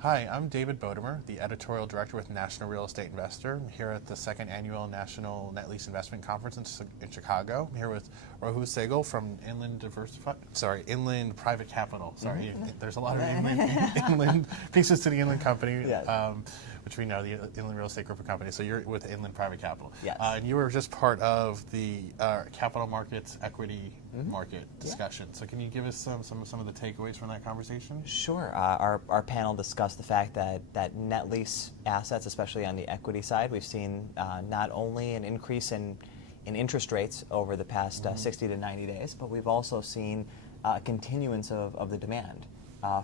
Hi, I'm David Bodemer, the editorial director with National Real Estate Investor. I'm here at the second annual National Net Lease Investment Conference in Chicago. I'm here with Rahul Sehgal from Inland Private Capital. Sorry, there's a lot of inland pieces to the Inland Company, Yes. which we know, the Inland Real Estate Group of Companies. So you're with Inland Private Capital. Yes. And you were just part of the capital markets equity market discussion. So can you give us some of the takeaways from that conversation? Sure. Our panel discussed the fact that net lease assets, especially on the equity side, we've seen not only an increase in interest rates over the past 60 to 90 days, but we've also seen a continuance of the demand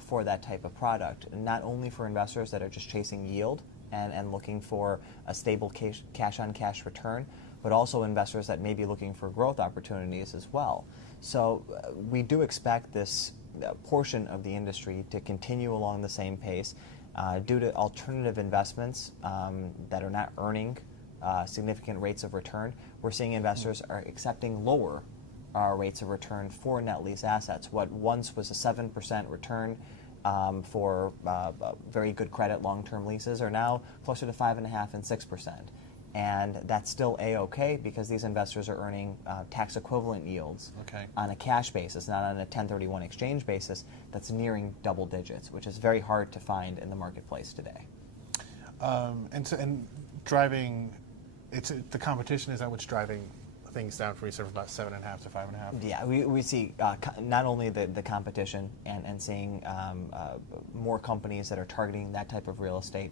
for that type of product, not only for investors that are just chasing yield and looking for a stable cash-on-cash return, but also investors that may be looking for growth opportunities as well. So we do expect this portion of the industry to continue along the same pace due to alternative investments that are not earning significant rates of return. We're seeing investors are accepting lower rates of return for net lease assets. What once was a 7% return for very good credit long-term leases are now closer to 5.5% and 6%. And that's still A-OK because these investors are earning tax equivalent yields on a cash basis, not on a 1031 exchange basis, that's nearing double digits, which is very hard to find in the marketplace today. And driving, the competition, is that what's driving things down for you, sort of about 7.5 to 5.5? Yeah, we see not only the competition and seeing more companies that are targeting that type of real estate.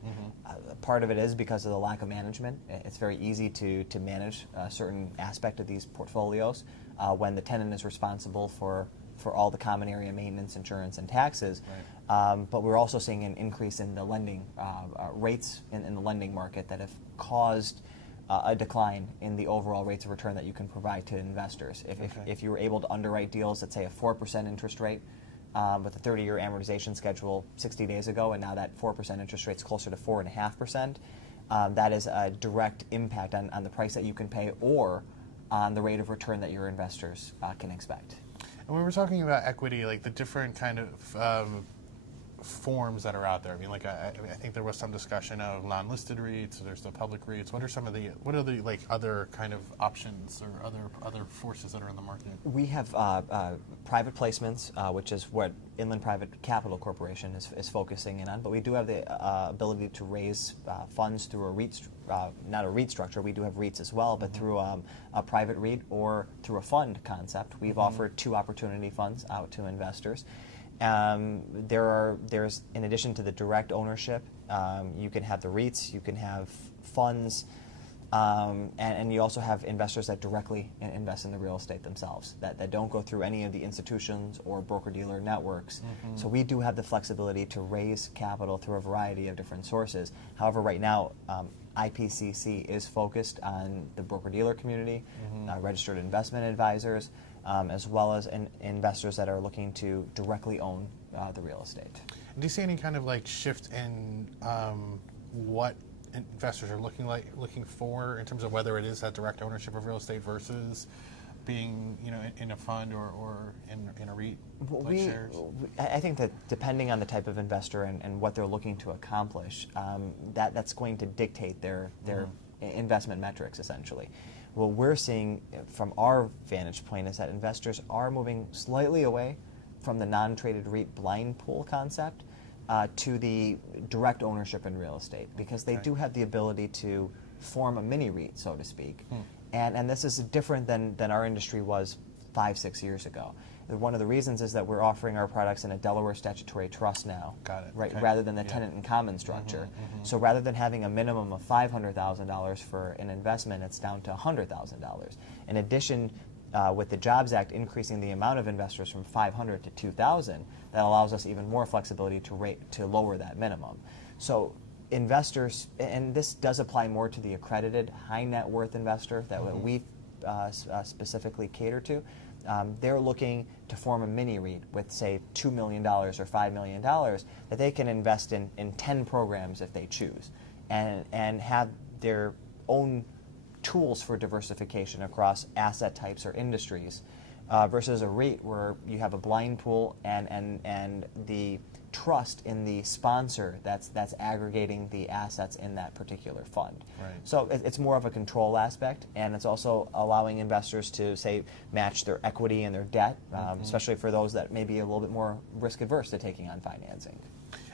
Part of it is because of the lack of management. It's very easy to manage a certain aspect of these portfolios when the tenant is responsible for all the common area maintenance, insurance, and taxes. Right. But we're also seeing an increase in the lending rates in the lending market that have caused a decline in the overall rates of return that you can provide to investors. If you were able to underwrite deals at, say, a 4% interest rate with a 30-year amortization schedule 60 days ago, and now that 4% interest rate is closer to 4.5%, that is a direct impact on the price that you can pay or on the rate of return that your investors can expect. And when we're talking about equity, like the different kind of forms that are out there. I mean, like I think there was some discussion of non-listed REITs. There's the public REITs. What are the like other kind of options or other forces that are in the market? We have private placements, which is what Inland Private Capital Corporation is focusing in on. But we do have the ability to raise funds through a REIT, not a REIT structure. We do have REITs as well, but through a private REIT or through a fund concept. We've offered 2 opportunity funds out to investors. There's in addition to the direct ownership, you can have the REITs, you can have funds, and you also have investors that directly invest in the real estate themselves, that don't go through any of the institutions or broker-dealer networks. So we do have the flexibility to raise capital through a variety of different sources. However, right now, IPCC is focused on the broker-dealer community, registered investment advisors, as well as investors that are looking to directly own the real estate. Do you see any kind of like shift in what investors are looking for in terms of whether it is that direct ownership of real estate versus being, in a fund or in a REIT like shares? I think that depending on the type of investor and what they're looking to accomplish, that's going to dictate their investment metrics essentially. What we're seeing from our vantage point is that investors are moving slightly away from the non-traded REIT blind pool concept to the direct ownership in real estate, because they do have the ability to form a mini REIT, so to speak. And this is different than our industry was 5-6 years ago. One of the reasons is that we're offering our products in a Delaware statutory trust now, right, rather than the tenant in common structure. So rather than having a minimum of $500,000 for an investment, it's down to $100,000. In addition, with the Jobs Act increasing the amount of investors from 500 to 2,000, that allows us even more flexibility to lower that minimum. So investors, and this does apply more to the accredited high net worth investor that we specifically cater to, they're looking to form a mini REIT with, say, $2 million or $5 million that they can invest in 10 programs if they choose, and have their own tools for diversification across asset types or industries, versus a REIT where you have a blind pool and the trust in the sponsor that's aggregating the assets in that particular fund. Right. So it's more of a control aspect, and it's also allowing investors to, say, match their equity and their debt, especially for those that may be a little bit more risk adverse to taking on financing.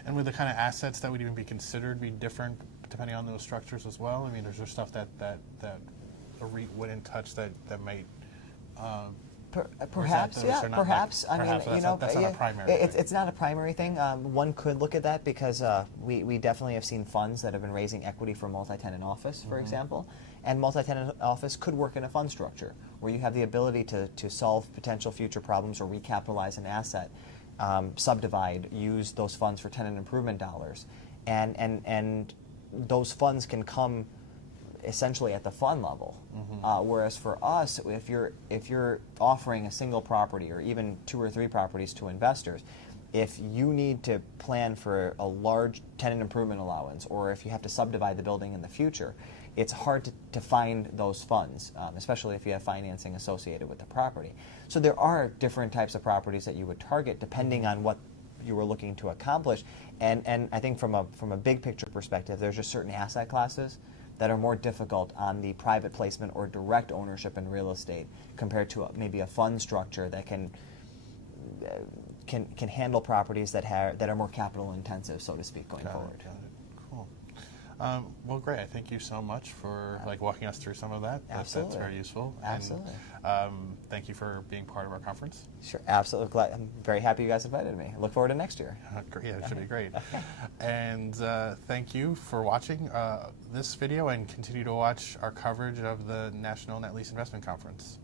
And would the kind of assets that would even be considered be different depending on those structures as well? I mean, is there stuff that a REIT wouldn't touch that might? Perhaps, yeah, perhaps. I mean, you know, that's not a primary thing. It's not a primary thing. One could look at that because we definitely have seen funds that have been raising equity for multi-tenant office, for example, and multi-tenant office could work in a fund structure where you have the ability to solve potential future problems or recapitalize an asset, subdivide, use those funds for tenant improvement dollars, and those funds can come essentially at the fund level. Whereas for us, if you're offering a single property or even 2 or 3 properties to investors, if you need to plan for a large tenant improvement allowance or if you have to subdivide the building in the future, it's hard to find those funds, especially if you have financing associated with the property. So there are different types of properties that you would target depending on what you were looking to accomplish. And I think from a big picture perspective, there's just certain asset classes that are more difficult on the private placement or direct ownership in real estate compared to maybe a fund structure that can handle properties that are more capital intensive, so to speak, going forward. Got it. Cool. Well, great. I thank you so much for walking us through some of that. Absolutely. That's very useful. Absolutely. And, thank you for being part of our conference. Sure, absolutely. Glad. I'm very happy you guys invited me. I look forward to next year. Great. Yeah, it should be great. And thank you for watching this video and continue to watch our coverage of the National Net Lease Investment Conference.